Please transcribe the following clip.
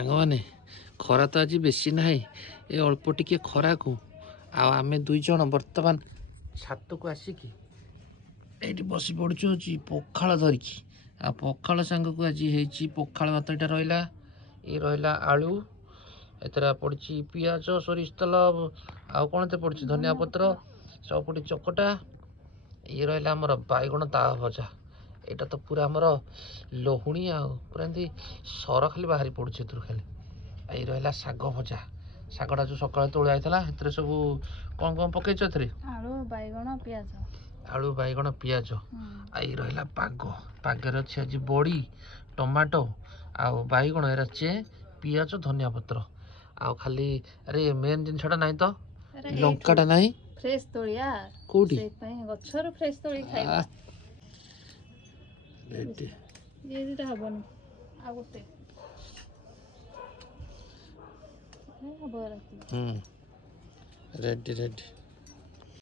ସାଙ୍ଗମାନେ ଖରା ତ ଆଜି ବେଶୀ ନାହିଁ, ଏ ଅଳ୍ପ ଟିକେ ଖରାକୁ ଆଉ ଆମେ ଦୁଇ ଜଣ ବର୍ତ୍ତମାନ ଛାତକୁ ଆସିକି ଏଇଠି ବସି ପଡ଼ୁଛୁ ହଉଛି ପଖାଳ ଧରିକି। ଆଉ ପଖାଳ ସାଙ୍ଗକୁ ଆଜି ହେଇଛି ପଖାଳ ଭାତ, ଏଇଟା ରହିଲା, ଏ ରହିଲା ଆଳୁ, ଏଥିରେ ପଡ଼ିଛି ପିଆଜ ସୋରିଷ ତେଲ, ଆଉ କ'ଣ ଏତେ ପଡ଼ିଛି ଧନିଆ ପତ୍ର, ସବୁ ପଡ଼ି ଚକଟା, ଇଏ ରହିଲା ଆମର ବାଇଗଣ ତାୱା ଭଜା। ଏଇଟା ତ ପୁରା ଆମର ଲହୁଣୀ, ଆଉ ପୁରା ଏମିତି ସର ଖାଲି ବାହାରି ପଡ଼ୁଛି ଏଥିରୁ ଖାଲି। ଏଇ ରହିଲା ଶାଗ ଭଜା, ଶାଗଟା ଯେଉଁ ସକାଳେ ତୋଳା ହେଇଥିଲା, ସେଥିରେ ସବୁ କ'ଣ କ'ଣ ପକେଇଛ ଏଥିରେ? ଆଳୁ ବାଇଗଣ ପିଆଜ। ଆଳୁ ବାଇଗଣ ପିଆଜ। ଆଉ ଏଇ ରହିଲା ପାଗ, ପାଗରେ ଅଛି ଆଜି ବଡ଼ି, ଟମାଟୋ ଆଉ ବାଇଗଣ, ଏରା ପିଆଜ ଧନିଆ ପତ୍ର, ଆଉ ଖାଲି ଆରେ ମେନ୍ ଜିନିଷଟା ନାହିଁ ତ, ଲଙ୍କାଟା ନାହିଁ। ଫ୍ରେଶ ତୋଳିଆ କୋଉଠି? ସେଇପାଇଁ ଗଛରୁ ଫ୍ରେଶ ତୋଳି ଖାଇବା। ରେଡି ଇଏ ଦୁଇଟା ହବନି, ଆଉ ଗୋଟେ ହବ ରାତି। Ready ready.